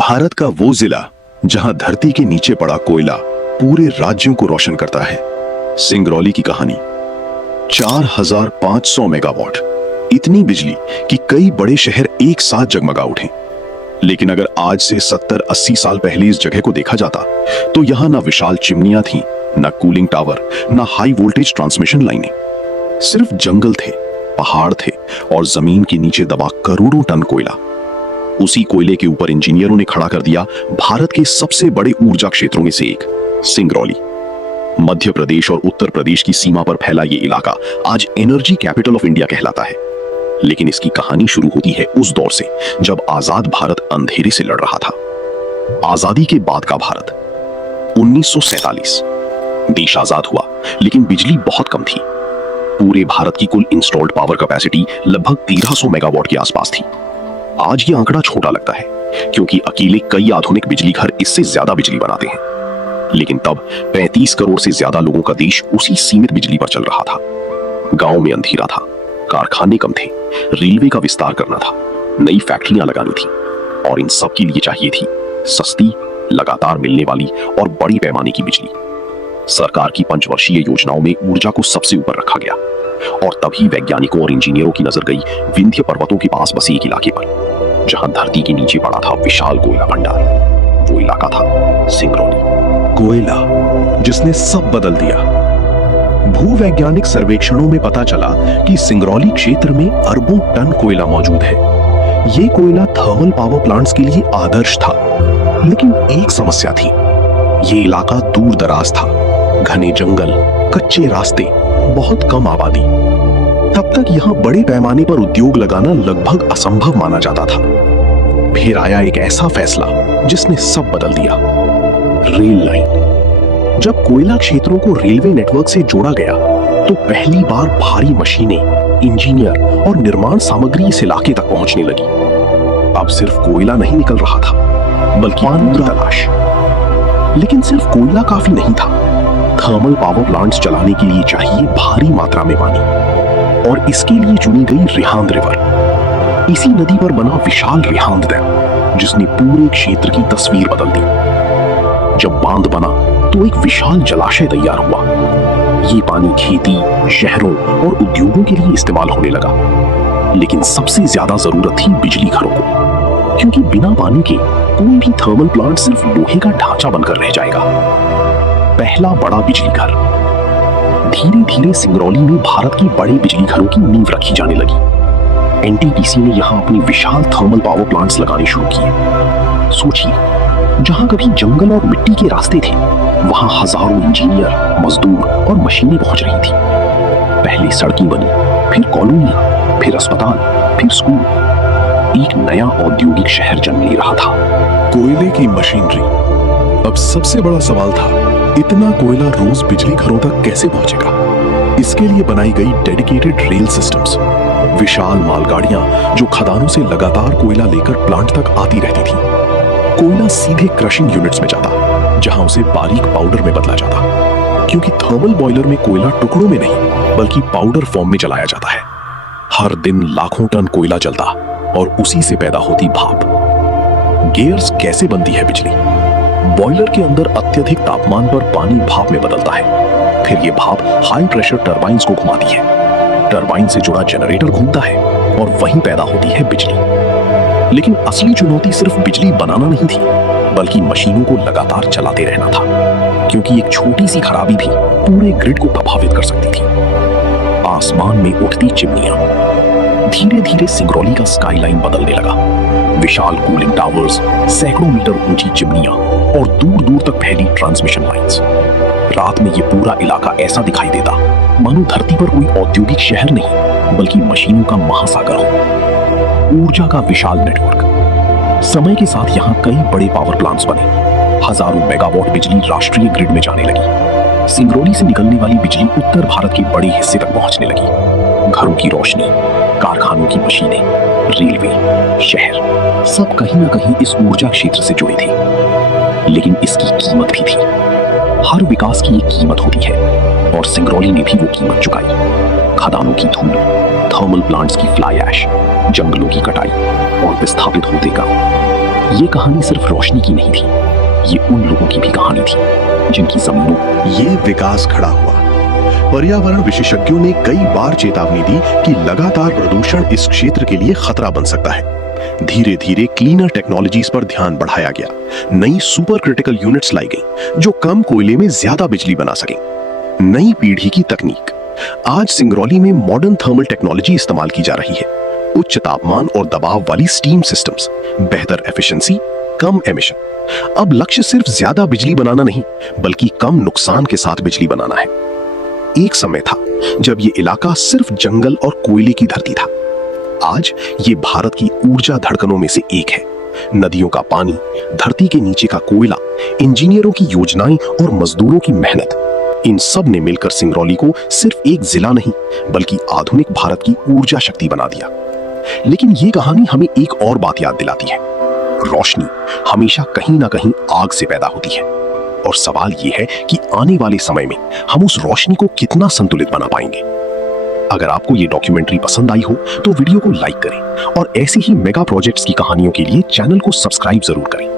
भारत का वो जिला जहां धरती के नीचे पड़ा कोयला पूरे राज्यों को रोशन करता है। सिंगरौली की कहानी। 4500 मेगावाट, इतनी बिजली कि कई बड़े शहर एक साथ जगमगा उठे। लेकिन अगर आज से 70-80 साल पहले इस जगह को देखा जाता तो यहां ना विशाल चिमनियां थीं, ना कूलिंग टावर, ना हाई वोल्टेज ट्रांसमिशन लाइनें। सिर्फ जंगल थे, पहाड़ थे और जमीन के नीचे दबा करोड़ों टन कोयला। उसी कोयले के ऊपर इंजीनियरों ने खड़ा कर दिया भारत के सबसे बड़े ऊर्जा क्षेत्रों में से एक, सिंगरौली। मध्य प्रदेश और उत्तर प्रदेश की सीमा पर फैला ये इलाका आज एनर्जी कैपिटल ऑफ इंडिया कहलाता है। लेकिन इसकी कहानी शुरू होती है उस दौर से जब आजाद भारत अंधेरे से लड़ रहा था। आजादी के बाद का भारत, 1947। देश आजाद हुआ लेकिन बिजली बहुत कम थी। पूरे भारत की कुल इंस्टॉल्ड पावर कैपेसिटी लगभग 1300 मेगावाट के आसपास थी। आज ये आंकड़ा छोटा लगता है क्योंकि अकेले कई आधुनिक बिजली घर इससे ज्यादा बिजली बनाते हैं। लेकिन तब 35 करोड़ से ज्यादा लोगों का देश उसी सीमित बिजली पर चल रहा था। गांव में अंधेरा था, कारखाने कम थे, रेलवे का विस्तार करना था, नई फैक्ट्रियां लगानी थी और इन सब के लिए चाहिए थी सस्ती, लगातार मिलने वाली और बड़ी पैमाने की बिजली। सरकार की पंचवर्षीय योजनाओं में ऊर्जा को सबसे ऊपर रखा गया और तभी वैज्ञानिकों और इंजीनियरों की नजर गई विंध्य पर्वतों के पास बसे एक इलाके पर जहां धरती के नीचे पड़ा था विशाल कोयला भंडार। वो इलाका था सिंगरौली। कोयला जिसने सब बदल दिया। भूवैज्ञानिक सर्वेक्षणों में पता चला कि सिंगरौली क्षेत्र में अरबों टन कोयला मौजूद है। ये कोयला थर्मल पावर प्लांट्स के लिए आदर्श था। लेकिन एक समस्या थी, ये इलाका दूर दराज था, घने जंगल, कच्चे रास्ते, बहुत कम आबादी। तब तक यहाँ बड़े पैमाने पर उद्योग लगाना लगभग असंभव माना जाता था। फिर आया एक ऐसा फैसला जिसने सब बदल दिया, रेल लाइन। जब कोयला क्षेत्रों को रेलवे नेटवर्क से जोड़ा गया तो पहली बार भारी मशीनें, इंजीनियर और निर्माण सामग्री इस इलाके तक पहुंचने लगी। अब सिर्फ कोयला नहीं निकल रहा था बल्कि पानी की तलाश। लेकिन सिर्फ कोयला काफी नहीं था। थर्मल पावर प्लांट्स चलाने के लिए चाहिए भारी मात्रा में पानी और इसके लिए चुनी गई रिहांद रिवर। इसी नदी पर बना विशाल रिहांद डैम जिसने पूरे क्षेत्र की तस्वीर बदल दी। जब बांध बना तो एक विशाल जलाशय तैयार हुआ। ये पानी खेती, शहरों और उद्योगों के लिए इस्तेमाल होने लगा। लेकिन सबसे ज्यादा जरूरत थी बिजली घरों को, क्योंकि बिना पानी के कोई भी थर्मल प्लांट सिर्फ लोहे का ढांचा बनकर रह जाएगा। पहला बड़ा बिजली घर। धीरे धीरे सिंगरौली में भारत के बड़े बिजली घरों की नींव रखी जाने लगी। एनटीपीसी ने यहां अपनी विशाल थर्मल पावर प्लांट्स लगाने शुरू किए। सोचिए, जहां कभी जंगल और मिट्टी के रास्ते थे वहां हजारों इंजीनियर, मजदूर और मशीनें पहुंच रही थी। पहले सड़कें बनी, फिर कॉलोनियां, फिर अस्पताल, फिर स्कूल। एक नया औद्योगिक शहर जन्म ले रहा था। कोयले की मशीनरी। अब सबसे बड़ा सवाल था, इतना कोयला रोज बिजली घरों तक कैसे पहुंचेगा? इसके लिए बनाई गई डेडिकेटेड रेल सिस्टम्स, विशाल मालगाड़ियां जो खदानों से लगातार कोयला लेकर प्लांट तक आती रहती थी। कोयला सीधे क्रशिंग यूनिट्स में जाता जहां उसे बारीक पाउडर में बदला जाता, क्योंकि थर्मल बॉयलर में कोयला टुकड़ों में नहीं बल्कि पाउडर फॉर्म में जलाया जाता है। हर दिन लाखों टन कोयला जलता और उसी से पैदा होती भाप। गियर्स कैसे बनती है बिजली? बॉयलर के अंदर अत्यधिक तापमान पर पानी भाप में बदलता है। फिर यह भाप हाई प्रेशर टरबाइंस को घुमाती है। टरबाइन से जुड़ा जनरेटर घूमता है और वहीं पैदा होती है बिजली। लेकिन असली चुनौती सिर्फ बिजली बनाना नहीं थी बल्कि मशीनों को लगातार चलाते रहना था, क्योंकि एक छोटी सी खराबी भी पूरे ग्रिड को प्रभावित कर सकती थी। आसमान में उठती चिमनियां। धीरे धीरे सिंगरौली का स्काईलाइन बदलने लगा। विशाल कूलिंग टावर्स, सैकड़ों मीटर ऊंची चिमनियां और दूर दूर तक फैली ट्रांसमिशन लाइंस। रात में ये पूरा इलाका ऐसा दिखाई देता मानो धरती पर कोई औद्योगिक शहर नहीं बल्कि मशीनों का महासागर हो। ऊर्जा का विशाल नेटवर्क। समय के साथ यहाँ कई बड़े पावर प्लांट्स बने। हजारों मेगावाट बिजली राष्ट्रीय ग्रिड में जाने लगी। सिंगरौली से निकलने वाली बिजली उत्तर भारत के बड़े हिस्से तक पहुंचने लगी। घरों की रोशनी, कारखानों की मशीनें, रेलवे, शहर, सब कहीं ना कहीं इस ऊर्जा क्षेत्र से जुड़े थे। लेकिन इसकी कीमत भी थी। हर विकास की एक कीमत होती है और सिंगरौली ने भी वो कीमत चुकाई। खदानों की धूल, थर्मल प्लांट्स की फ्लाई ऐश, जंगलों की कटाई और विस्थापित होते गांव। ये कहानी सिर्फ रोशनी की नहीं थी, ये उन लोगों की भी कहानी थी जिनकी जमीनों ये विकास खड़ा हुआ। पर्यावरण विशेषज्ञों ने कई बार चेतावनी दी कि लगातार प्रदूषण इस क्षेत्र के लिए खतरा बन सकता है। धीरे धीरे क्लीनर टेक्नोलॉजीज पर ध्यान बढ़ाया गया। नई सुपर क्रिटिकल यूनिट्स लाई गई जो कम कोयले में ज्यादा बिजली बना सकें। नई पीढ़ी की तकनीक। आज सिंगरौली में मॉडर्न थर्मल टेक्नोलॉजी इस्तेमाल की जा रही है। उच्च तापमान और दबाव वाली स्टीम सिस्टम्स, बेहतर एफिशिएंसी, कम एमिशन। अब लक्ष्य सिर्फ ज्यादा बिजली बनाना नहीं, बल्कि कम नुकसान के साथ बिजली बनाना है। एक समय था जब ये इलाका सिर्फ जंगल और कोयले की धरती था। आज ये भारत की ऊर्जा धड़कनों में से एक है। नदियों का पानी, धरती के नीचे का कोयला, इंजीनियरों की योजनाएं और मजदूरों की मेहनत, इन सब ने मिलकर सिंगरौली को सिर्फ एक जिला नहीं बल्कि आधुनिक भारत की ऊर्जा शक्ति बना दिया। लेकिन ये कहानी हमें एक और बात याद दिलाती है। रोशनी हमेशा कहीं ना कहीं आग से पैदा होती है, और सवाल ये है कि आने वाले समय में हम उस रोशनी को कितना संतुलित बना पाएंगे। अगर आपको ये डॉक्यूमेंट्री पसंद आई हो तो वीडियो को लाइक करें और ऐसे ही मेगा प्रोजेक्ट्स की कहानियों के लिए चैनल को सब्सक्राइब जरूर करें।